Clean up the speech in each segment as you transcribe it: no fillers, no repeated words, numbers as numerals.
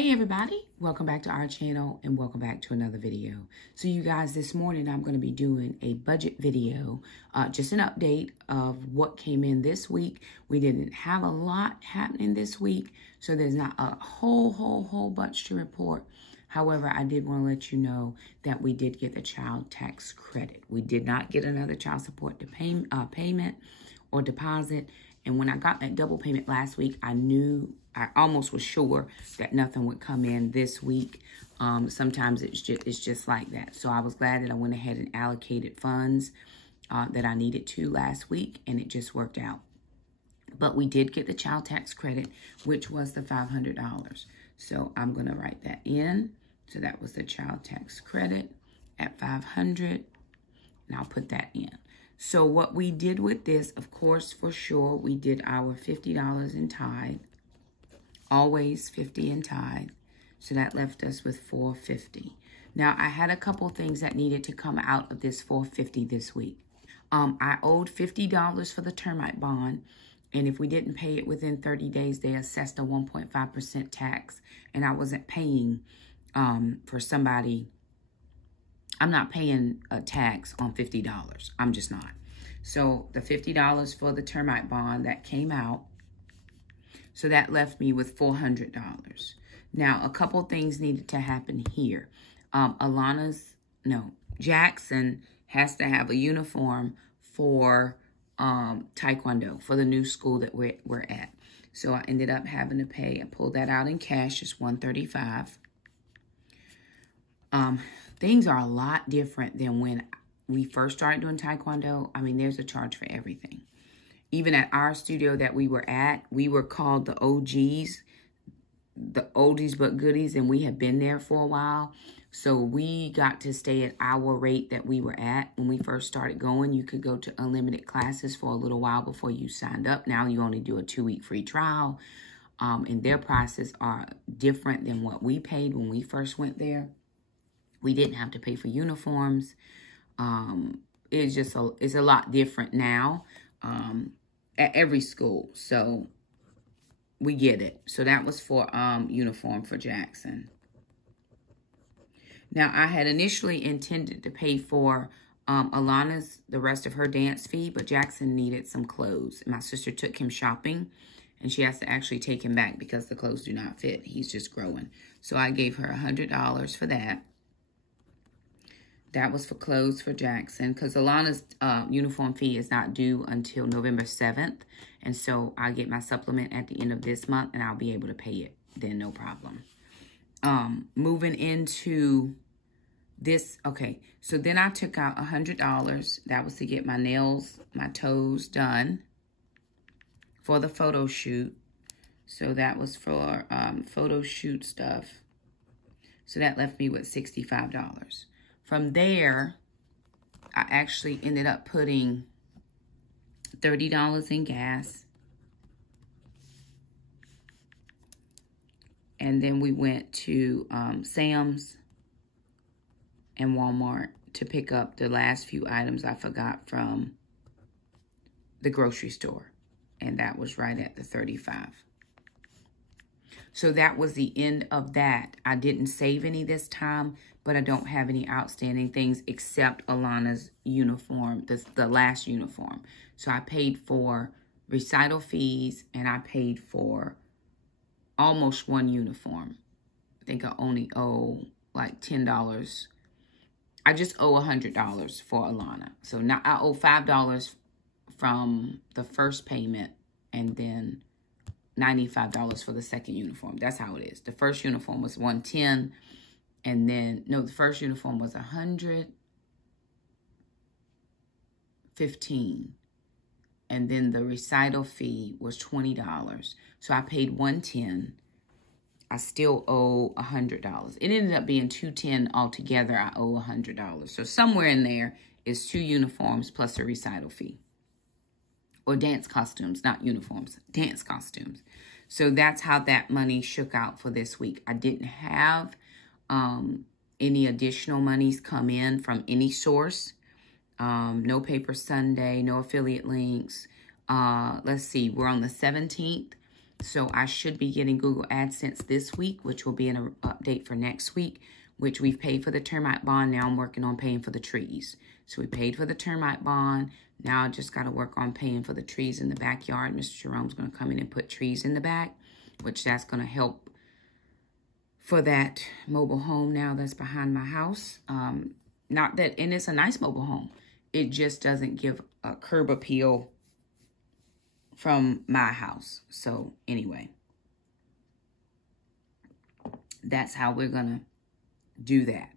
Hey everybody, welcome back to our channel and welcome back to another video. So you guys, this morning I'm going to be doing a budget video, just an update of what came in this week. We didn't have a lot happening this week, so there's not a whole bunch to report. However, I did want to let you know that we did get the child tax credit. We did not get another child support payment or deposit. And when I got that double payment last week, I almost was sure that nothing would come in this week. Sometimes it's just like that. So I was glad that I went ahead and allocated funds that I needed to last week, and it just worked out. But we did get the child tax credit, which was the $500. So I'm going to write that in. So that was the child tax credit at $500, and I'll put that in. So what we did with this, of course, for sure, we did our $50 in tithe. Always 50 in tithe. So that left us with $450. Now, I had a couple things that needed to come out of this $450 this week. I owed $50 for the termite bond. And if we didn't pay it within 30 days, they assessed a 1.5% tax. And I wasn't paying for somebody. I'm not paying a tax on $50. I'm just not. So the $50 for the termite bond that came out. So that left me with $400. Now, a couple things needed to happen here. Jackson has to have a uniform for Taekwondo, for the new school that we're at. So I ended up having to pay. I pulled that out in cash. It's $135. Things are a lot different than when we first started doing Taekwondo. I mean, there's a charge for everything. Even at our studio that we were at, we were called the OGs, the oldies but goodies, and we had been there for a while. So we got to stay at our rate that we were at when we first started going. You could go to unlimited classes for a little while before you signed up. Now you only do a 2-week free trial. And their prices are different than what we paid when we first went there. We didn't have to pay for uniforms. It's a lot different now at every school. So we get it. So that was for uniform for Jackson. Now, I had initially intended to pay for the rest of her dance fee, but Jackson needed some clothes. My sister took him shopping, and she has to actually take him back because the clothes do not fit. He's just growing. So I gave her $100 for that. That was for clothes for Jackson, because Alana's uniform fee is not due until November 7th. And so I get my supplement at the end of this month, and I'll be able to pay it then, no problem. Moving into this, okay. So then I took out $100. That was to get my nails, my toes done for the photo shoot. So that was for photo shoot stuff. So that left me with $65. From there, I actually ended up putting $30 in gas. And then we went to Sam's and Walmart to pick up the last few items I forgot from the grocery store. And that was right at the $35. So that was the end of that. I didn't save any this time, but I don't have any outstanding things except Alana's uniform, the last uniform. So I paid for recital fees, and I paid for almost one uniform. I think I only owe like $10. I just owe $100 for Alana. So now I owe $5 from the first payment, and then $95 for the second uniform. That's how it is. The first uniform was $110, and then the first uniform was $115, and then the recital fee was $20. So I paid $110. I still owe $100. It ended up being $210 altogether. I owe $100. So somewhere in there is 2 uniforms plus a recital fee. Or dance costumes, not uniforms, dance costumes. So that's how that money shook out for this week. I didn't have any additional monies come in from any source. No Paper Sunday, no affiliate links. Let's see, we're on the 17th. So I should be getting Google AdSense this week, which will be an update for next week, which we've paid for the termite bond. Now I'm working on paying for the trees. So we paid for the termite bond. Now I just got to work on paying for the trees in the backyard. Mr. Jerome's going to come in and put trees in the back, which that's going to help for that mobile home now that's behind my house. Not that, and it's a nice mobile home. It just doesn't give a curb appeal from my house. So anyway, that's how we're gonna do that.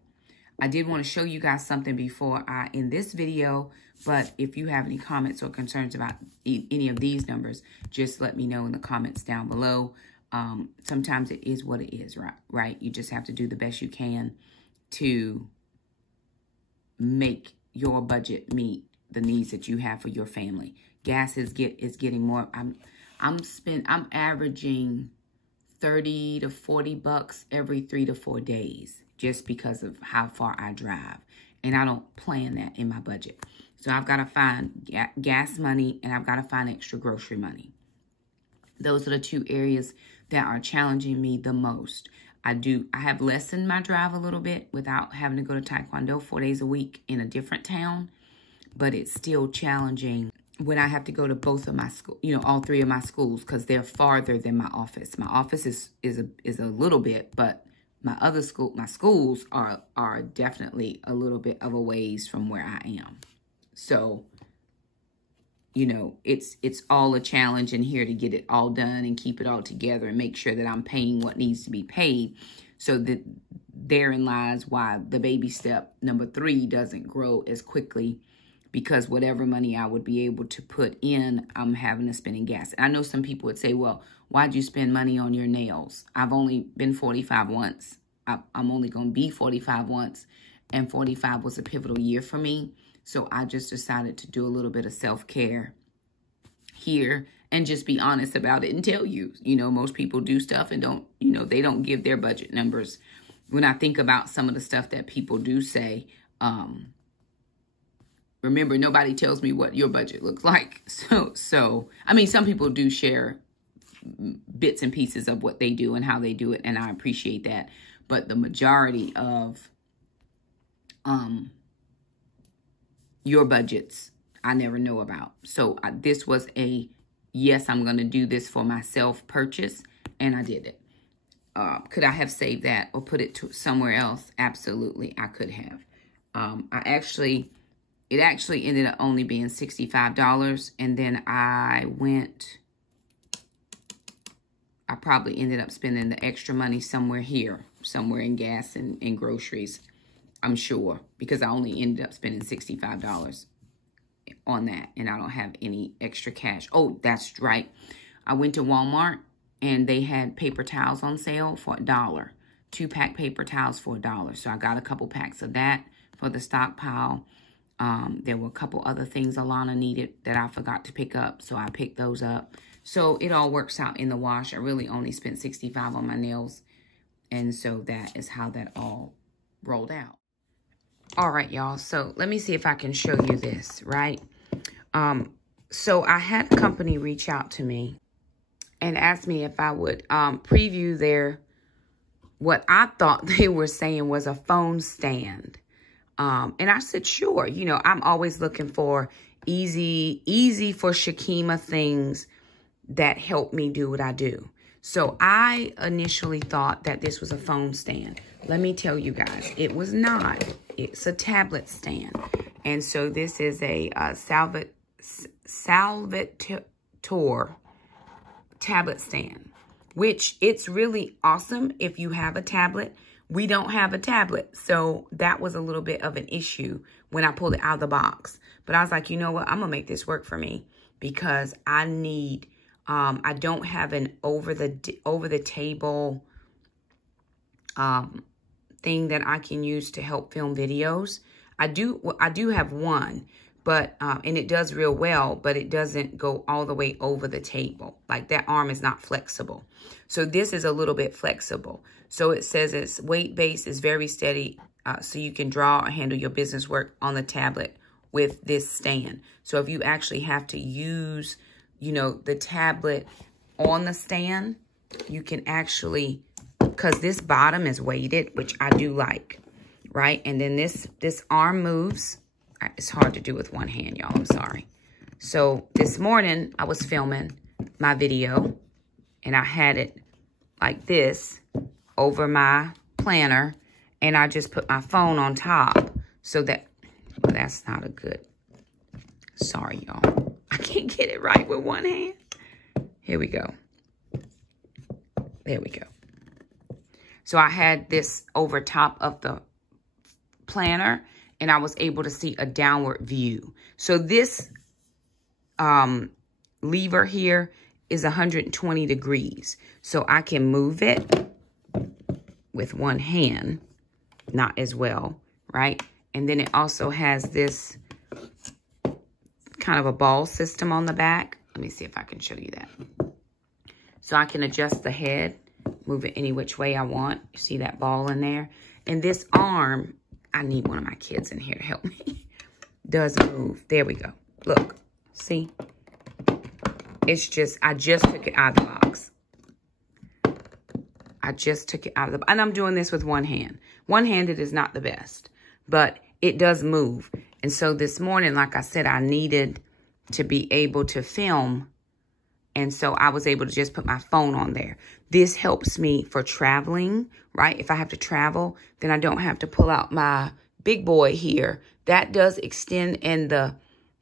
I did want to show you guys something before I end this video, but if you have any comments or concerns about any of these numbers, just let me know in the comments down below. Sometimes it is what it is, right? You just have to do the best you can to make your budget meet the needs that you have for your family. Gas is getting more. I'm averaging 30 to 40 bucks every 3 to 4 days just because of how far I drive. And I don't plan that in my budget. So I've got to find gas money and I've got to find extra grocery money. Those are the two areas that are challenging me the most. I have lessened my drive a little bit without having to go to Taekwondo 4 days a week in a different town, but it's still challenging when I have to go to both of my school, all 3 of my schools, because they're farther than my office. My office is a little bit, but my schools are definitely a little bit of a ways from where I am. So, it's all a challenge in here to get it all done and keep it all together and make sure that I'm paying what needs to be paid. So that therein lies why the baby step number 3 doesn't grow as quickly, because whatever money I would be able to put in, I'm having to spend in gas. And I know some people would say, well, why'd you spend money on your nails? I've only been 45 once. I'm only going to be 45 once. And 45 was a pivotal year for me. So I just decided to do a little bit of self-care here and just be honest about it and tell you, most people do stuff and don't, they don't give their budget numbers. When I think about some of the stuff that people do say, remember, nobody tells me what your budget looks like. So, I mean, some people do share bits and pieces of what they do and how they do it, and I appreciate that. But the majority of your budgets, I never know about. So this was a, yes, I'm going to do this for myself purchase, and I did it. Could I have saved that or put it to somewhere else? Absolutely, I could have. It actually ended up only being $65, and then I probably ended up spending the extra money somewhere in gas and groceries, I'm sure, because I only ended up spending $65 on that, and I don't have any extra cash. Oh, that's right. I went to Walmart, and they had paper towels on sale for $1. 2-pack paper towels for $1. So I got a couple packs of that for the stockpile. There were a couple other things Alana needed that I forgot to pick up, so I picked those up. So it all works out in the wash. I really only spent $65 on my nails, and so that is how that all rolled out. All right, y'all. So let me see if I can show you this, right? So I had a company reach out to me and ask me if I would preview what I thought they were saying was a phone stand. And I said, sure. I'm always looking for easy for Shakema things that help me do what I do. So I initially thought that this was a phone stand. Let me tell you guys, it was not. It's a tablet stand. And so this is a Salvatore tablet stand, which it's really awesome if you have a tablet. We don't have a tablet, so that was a little bit of an issue when I pulled it out of the box. But I was like, you know what? I'm going to make this work for me because I need, I don't have an over the table thing that I can use to help film videos. I do have one, but, and it does real well, but it doesn't go all the way over the table. Like that arm is not flexible. So this is a little bit flexible. So it says its weight base is very steady, so you can draw or handle your business work on the tablet with this stand. So if you actually have to use, the tablet on the stand, you can actually, because this bottom is weighted, which I do like, right? And then this arm moves. It's hard to do with one hand, y'all. I'm sorry. So this morning, I was filming my video, and I had it like this over my planner, and I just put my phone on top so that, well, that's not a good, sorry, y'all. I can't get it right with one hand. Here we go. There we go. So I had this over top of the planner, and I was able to see a downward view. So this lever here is 120 degrees. So I can move it with one hand, not as well, right? And then it also has this kind of a ball system on the back. Let me see if I can show you that. So I can adjust the head, move it any which way I want. You see that ball in there? And this arm, I need one of my kids in here to help me, does move. There we go. Look, see? It's just, I just took it out of the box. I just took it out of the box. And I'm doing this with one hand. One-handed is not the best, but it does move. And so this morning, like I said, I needed to be able to film. And so I was able to just put my phone on there. This helps me for traveling, right? If I have to travel, then I don't have to pull out my big boy here. That does extend, and the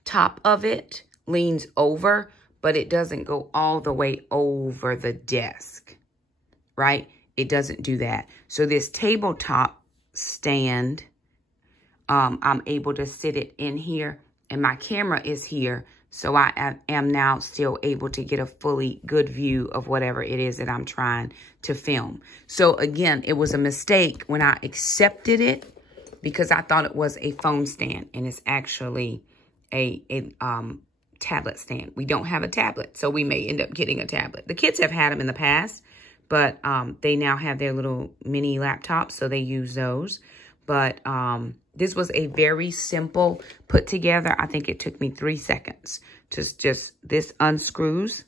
top of it leans over, but it doesn't go all the way over the desk, right? It doesn't do that. So this tabletop stand, I'm able to sit it in here, and my camera is here. So I am now still able to get a fully good view of whatever it is that I'm trying to film. So again, it was a mistake when I accepted it, because I thought it was a phone stand, and it's actually a tablet stand. We don't have a tablet, so we may end up getting a tablet. The kids have had them in the past, but they now have their little mini laptops, so they use those. But this was a very simple put together. I think it took me 3 seconds. Just this unscrews.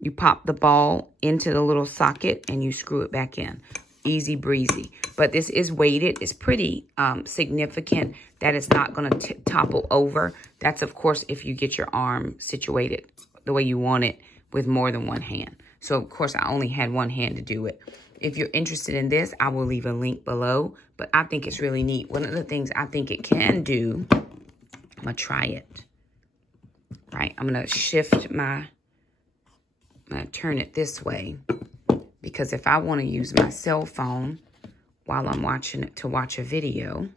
You pop the ball into the little socket and you screw it back in. Easy breezy. But this is weighted. It's pretty significant that it's not going to topple over. That's, of course, if you get your arm situated the way you want it with more than one hand. So, of course, I only had one hand to do it. If you're interested in this, I will leave a link below. But I think it's really neat. One of the things I think it can do, I'm going to try it. Right? I'm going to shift my, I'm going to turn it this way. Because if I want to use my cell phone while I'm watching it to watch a video,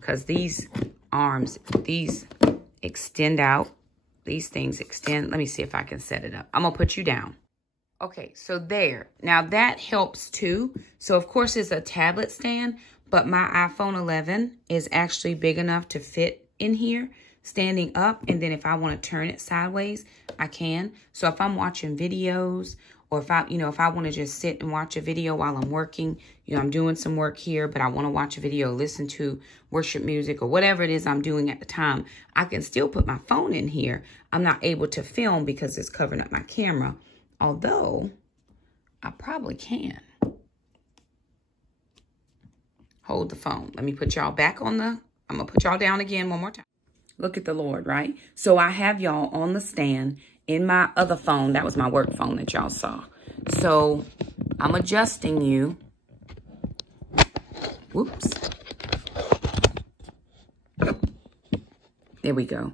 because these arms, these extend out. These things extend. Let me see if I can set it up. I'm going to put you down. Okay, so there. Now that helps too. So of course it's a tablet stand, but my iPhone 11 is actually big enough to fit in here, standing up. And then if I want to turn it sideways, I can. So if I'm watching videos, or if I, if I want to just sit and watch a video while I'm working, I'm doing some work here, but I want to watch a video, listen to worship music or whatever it is I'm doing at the time, I can still put my phone in here. I'm not able to film because it's covering up my camera. Although, I probably can. Hold the phone. Let me put y'all back on the, I'm going to put y'all down again one more time. Look at the Lord, right? So I have y'all on the stand in my other phone. That was my work phone that y'all saw. So I'm adjusting you. Whoops. There we go.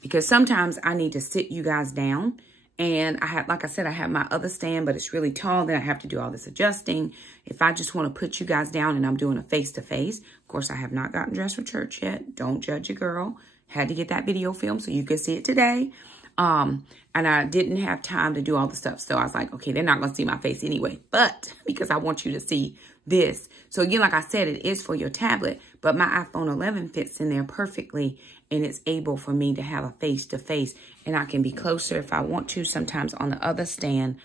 Because sometimes I need to sit you guys down. And I have, like I said, I have my other stand, but it's really tall. Then I have to do all this adjusting. If I just want to put you guys down and I'm doing a face-to-face, of course, I have not gotten dressed for church yet. Don't judge a girl. Had to get that video filmed so you could see it today. And I didn't have time to do all the stuff. So I was like, okay, they're not going to see my face anyway. But because I want you to see this. So again, like I said, it is for your tablet. But my iPhone 11 fits in there perfectly. And it's able for me to have a face-to-face. And I can be closer if I want to. Sometimes on the other stand,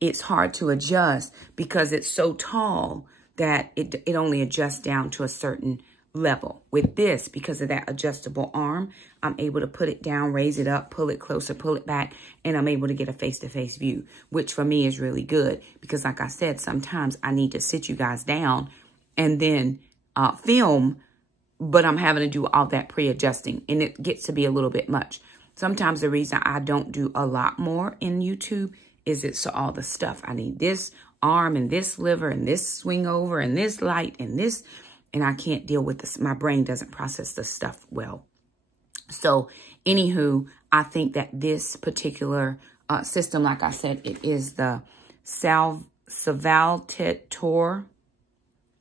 it's hard to adjust because it's so tall that it only adjusts down to a certain level. With this, because of that adjustable arm, I'm able to put it down, raise it up, pull it closer, pull it back, and I'm able to get a face-to-face view, which for me is really good because like I said, sometimes I need to sit you guys down and then film, but I'm having to do all that pre-adjusting, and it gets to be a little bit much. Sometimes the reason I don't do a lot more in YouTube is it's all the stuff. I need this arm and this liver and this swing over and this light and this, and I can't deal with this. My brain doesn't process the stuff well. So anywho, I think that this particular system, like I said, it is the Salvaltetor.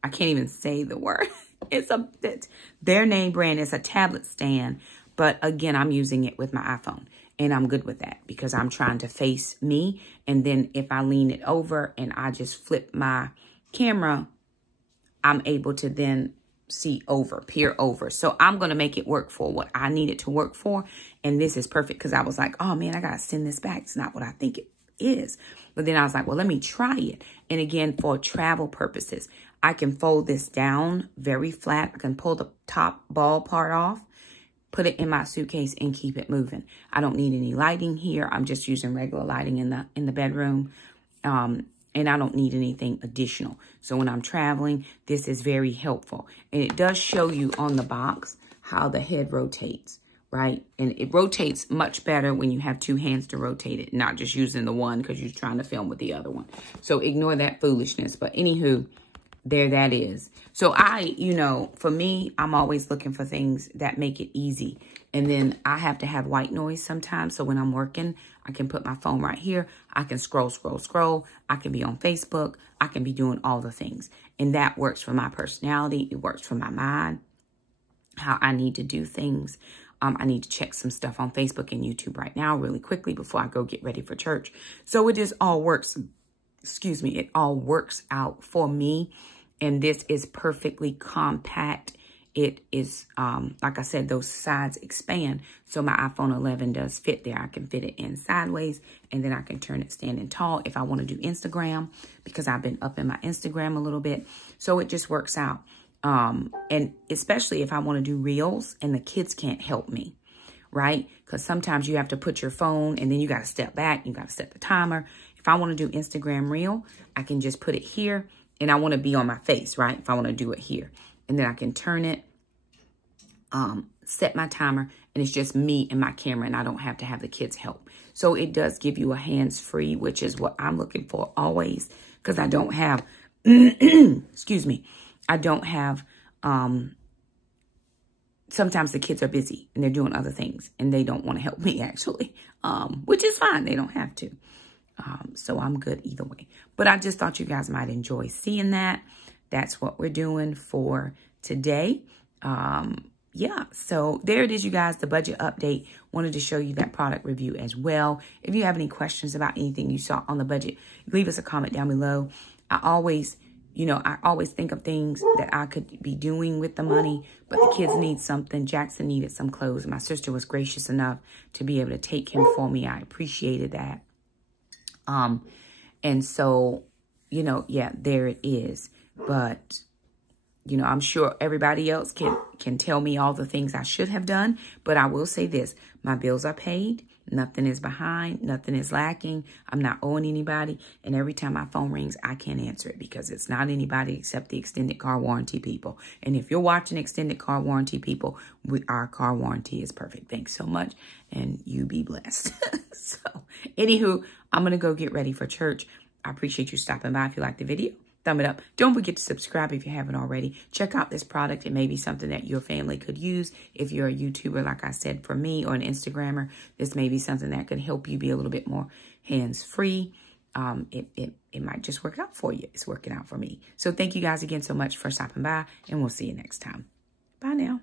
I can't even say the word. It's their name brand. It's a tablet stand. But again, I'm using it with my iPhone. And I'm good with that because I'm trying to face me. And then if I lean it over and I just flip my camera, I'm able to then see over, peer over. So I'm going to make it work for what I need it to work for. And this is perfect because I was like, oh man, I got to send this back. It's not what I think it is. But then I was like, well, let me try it. And again, for travel purposes, I can fold this down very flat. I can pull the top ball part off, put it in my suitcase and keep it moving. I don't need any lighting here. I'm just using regular lighting in the bedroom. And I don't need anything additional. So when I'm traveling, this is very helpful. And it does show you on the box how the head rotates, right? And it rotates much better when you have two hands to rotate it, not just using the one because you're trying to film with the other one. So ignore that foolishness. But anywho, there that is. So for me, I'm always looking for things that make it easy. And then I have to have white noise sometimes. So when I'm working, I can put my phone right here. I can scroll. I can be on Facebook. I can be doing all the things. And that works for my personality. It works for my mind, how I need to do things. I need to check some stuff on Facebook and YouTube right now really quickly before I go get ready for church. So it just all works. Excuse me. It all works out for me. And this is perfectly compact. It is, like I said, those sides expand. So my iPhone 11 does fit there. I can fit it in sideways, and then I can turn it standing tall if I want to do Instagram, because I've been up in my Instagram a little bit. So it just works out. And especially if I want to do reels and the kids can't help me, right? Because sometimes you have to put your phone and then you got to step back. You got to set the timer. If I want to do Instagram reel, I can just put it here. And I want to be on my face, right? If I want to do it here. And then I can turn it, set my timer, and it's just me and my camera, and I don't have to have the kids help. So it does give you a hands-free, which is what I'm looking for always, because I don't have, excuse me, I don't have, sometimes the kids are busy, and they're doing other things, and they don't want to help me, actually, which is fine. They don't have to. So I'm good either way. But I just thought you guys might enjoy seeing that. That's what we're doing for today. Yeah, so there it is, you guys, the budget update. Wanted to show you that product review as well. If you have any questions about anything you saw on the budget, leave us a comment down below. I always think of things that I could be doing with the money, but the kids need something. Jackson needed some clothes. My sister was gracious enough to be able to take him for me. I appreciated that. And so, yeah, there it is. But, I'm sure everybody else can tell me all the things I should have done. But I will say this, my bills are paid. Nothing is behind. Nothing is lacking. I'm not owing anybody. And every time my phone rings, I can't answer it because it's not anybody except the extended car warranty people. And if you're watching extended car warranty people, our car warranty is perfect. Thanks so much. And you be blessed. So, anywho, I'm going to go get ready for church. I appreciate you stopping by. If you liked the video, thumb it up. Don't forget to subscribe if you haven't already. Check out this product. It may be something that your family could use. If you're a YouTuber, like I said, for me, or an Instagrammer, this may be something that could help you be a little bit more hands-free. It might just work out for you. It's working out for me. So thank you guys again so much for stopping by, and we'll see you next time. Bye now.